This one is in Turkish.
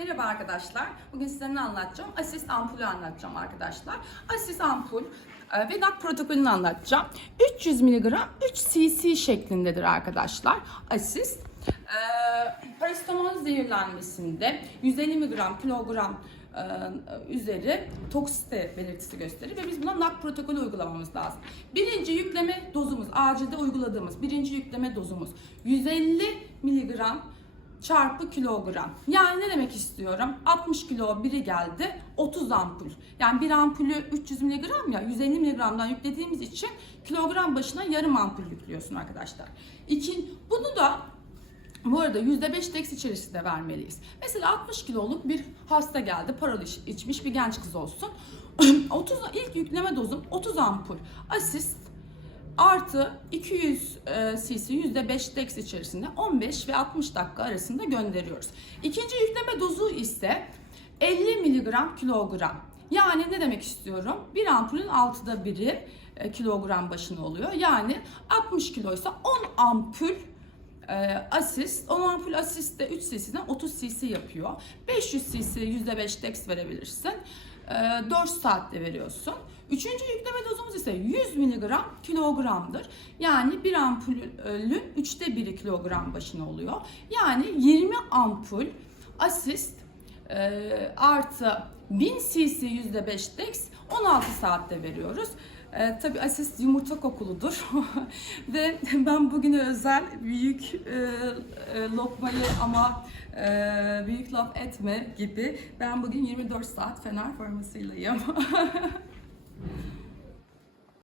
Merhaba arkadaşlar. Bugün size ne anlatacağım? Asist ampulü anlatacağım arkadaşlar. Asist ampul ve NAK protokolünü anlatacağım. 300 mg 3 cc şeklindedir arkadaşlar. Asist. E, parasetamol zehirlenmesinde 150 mg kilogram e, üzeri toksite belirtisi gösterir ve biz buna NAK protokolü uygulamamız lazım. Birinci yükleme dozumuz, acilde uyguladığımız birinci yükleme dozumuz 150 miligram çarpı kilogram. Yani ne demek istiyorum? 60 kilo biri geldi 30 ampul. Yani bir ampulü 300 miligram ya 150 miligramdan yüklediğimiz için kilogram başına yarım ampul yüklüyorsun arkadaşlar. İkin, bunu da bu arada %5 deks içerisinde vermeliyiz. Mesela 60 kiloluk bir hasta geldi, parol iç- içmiş bir genç kız olsun. 30 ilk yükleme dozum 30 ampul asist artı 200 e, cc %5 deks içerisinde 15 ve 60 dakika arasında gönderiyoruz. İkinci yükleme dozu ise 50 miligram kilogram. Yani ne demek istiyorum? Bir ampulün altıda biri e, kilogram başına oluyor. Yani 60 kiloysa 10 ampul e, asist, 10 ampul asist de 3 cc'den 30 cc yapıyor. 500 cc %5 deks verebilirsin. E, 4 saatte veriyorsun. Üçüncü yükleme dozumuz ise 100 mg kilogramdır. Yani bir ampulün üçte biri kilogram başına oluyor. Yani 20 ampul asist e, artı 1000 cc %5 deks 16 saatte veriyoruz. E, tabii asist yumurta kokuludur ve ben bugüne özel büyük e, e, lokmayı ama e, büyük laf etme gibi ben bugün 24 saat fener formasıylayım.